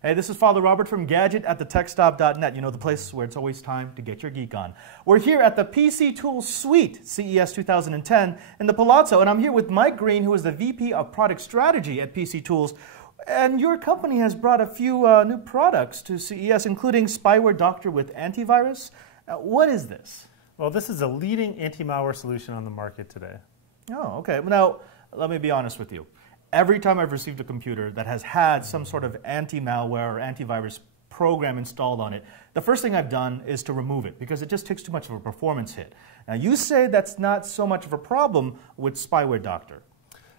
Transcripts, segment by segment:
Hey, this is Father Robert from Gadget at thetechstop.net. You know, the place where it's always time to get your geek on. We're here at the PC Tools Suite, CES 2010, in the Palazzo, and I'm here with Mike Green, who is the VP of Product Strategy at PC Tools. And your company has brought a few new products to CES, including Spyware Doctor with antivirus. What is this? Well, this is a leading anti-malware solution on the market today. Oh, okay. Now, let me be honest with you. Every time I've received a computer that has had some sort of anti-malware or antivirus program installed on it, the first thing I've done is to remove it because it just takes too much of a performance hit. Now, you say that's not so much of a problem with Spyware Doctor.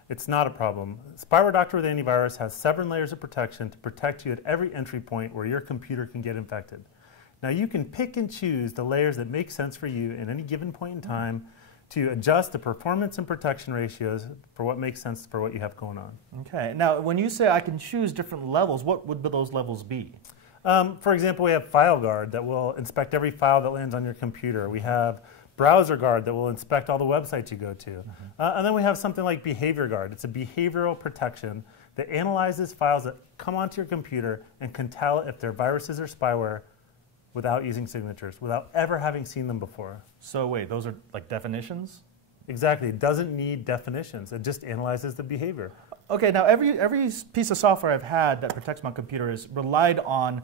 It's not a problem. Spyware Doctor with antivirus has 7 layers of protection to protect you at every entry point where your computer can get infected. Now, you can pick and choose the layers that make sense for you at any given point in time to adjust the performance and protection ratios for what makes sense for what you have going on. Okay. Now, when you say I can choose different levels, what would those levels be? For example, we have File Guard that will inspect every file that lands on your computer. We have Browser Guard that will inspect all the websites you go to. And then we have something like Behavior Guard. It's a behavioral protection that analyzes files that come onto your computer and can tell if they're viruses or spyware without using signatures, without ever having seen them before. So wait, those are like definitions? Exactly. It doesn't need definitions. It just analyzes the behavior. Okay, now every piece of software I've had that protects my computer has relied on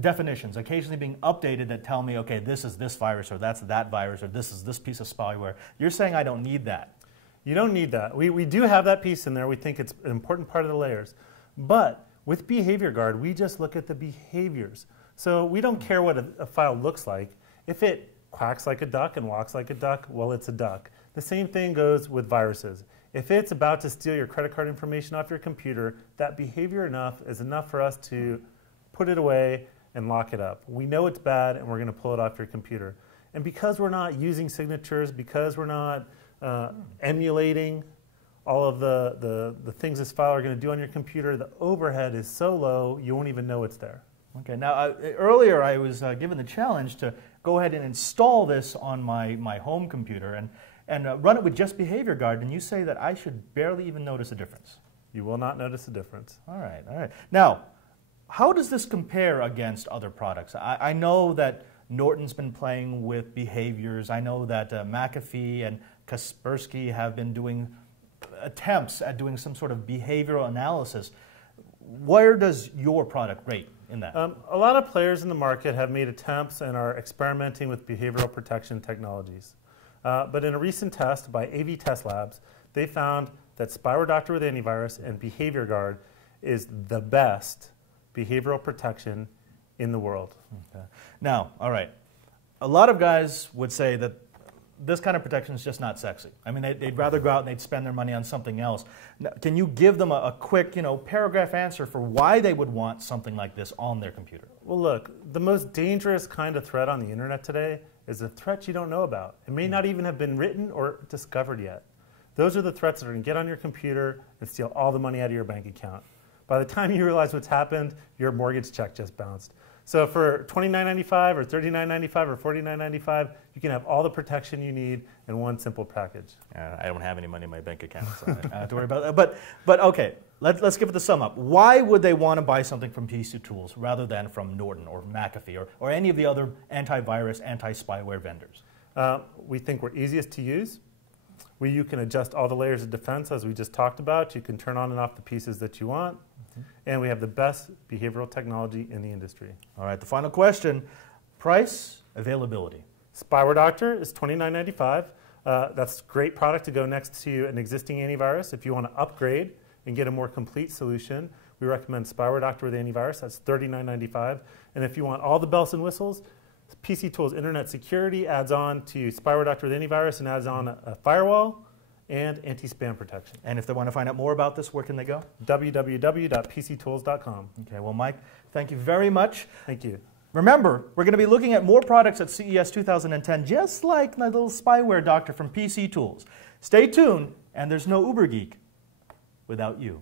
definitions, occasionally being updated that tell me, okay, this is this virus, or that's that virus, or this is this piece of spyware. You're saying I don't need that. You don't need that. We do have that piece in there. We think it's an important part of the layers. But with Behavior Guard, we just look at the behaviors. So we don't care what a file looks like. If it quacks like a duck and walks like a duck, well, it's a duck. The same thing goes with viruses. If it's about to steal your credit card information off your computer, that behavior is enough for us to put it away and lock it up. We know it's bad, and we're going to pull it off your computer. And because we're not using signatures, because we're not emulating all of the things this file are going to do on your computer, the overhead is so low, you won't even know it's there. Okay, now earlier I was given the challenge to go ahead and install this on my home computer and run it with just Behavior Guard, and you say that I should barely even notice a difference. You will not notice a difference. All right, all right. Now, how does this compare against other products? I know that Norton's been playing with behaviors. I know that McAfee and Kaspersky have been doing attempts at doing some sort of behavioral analysis. Where does your product rate in that? A lot of players in the market have made attempts and are experimenting with behavioral protection technologies. But in a recent test by AV Test Labs, they found that Spyware Doctor with antivirus and Behavior Guard is the best behavioral protection in the world. Okay. Now, all right, a lot of guys would say that this kind of protection is just not sexy. I mean, they'd rather go out and they'd spend their money on something else. Now, can you give them a quick, paragraph answer for why they would want something like this on their computer? Well, look, the most dangerous kind of threat on the internet today is a threat you don't know about. It may not even have been written or discovered yet. Those are the threats that are going to get on your computer and steal all the money out of your bank account. By the time you realize what's happened, your mortgage check just bounced. So for $29.95 or $39.95 or $49.95, you can have all the protection you need in one simple package. I don't have any money in my bank account, so I don't have to worry about that. But okay, let's give it the sum up. Why would they want to buy something from PC Tools rather than from Norton or McAfee or any of the other antivirus, anti-spyware vendors? We think we're easiest to use. You can adjust all the layers of defense as we just talked about. You can turn on and off the pieces that you want. And we have the best behavioral technology in the industry. All right, the final question, price, availability. Spyware Doctor is $29.95. That's a great product to go next to an existing antivirus. If you want to upgrade and get a more complete solution, we recommend Spyware Doctor with antivirus. That's $39.95. And if you want all the bells and whistles, PC Tools Internet Security adds on to Spyware Doctor with antivirus and adds on a firewall and anti-spam protection. And if they want to find out more about this, where can they go? www.pctools.com. Okay, well, Mike, thank you very much. Thank you. Remember, we're going to be looking at more products at CES 2010, just like my little Spyware Doctor from PC Tools. Stay tuned, and there's no Uber Geek without you.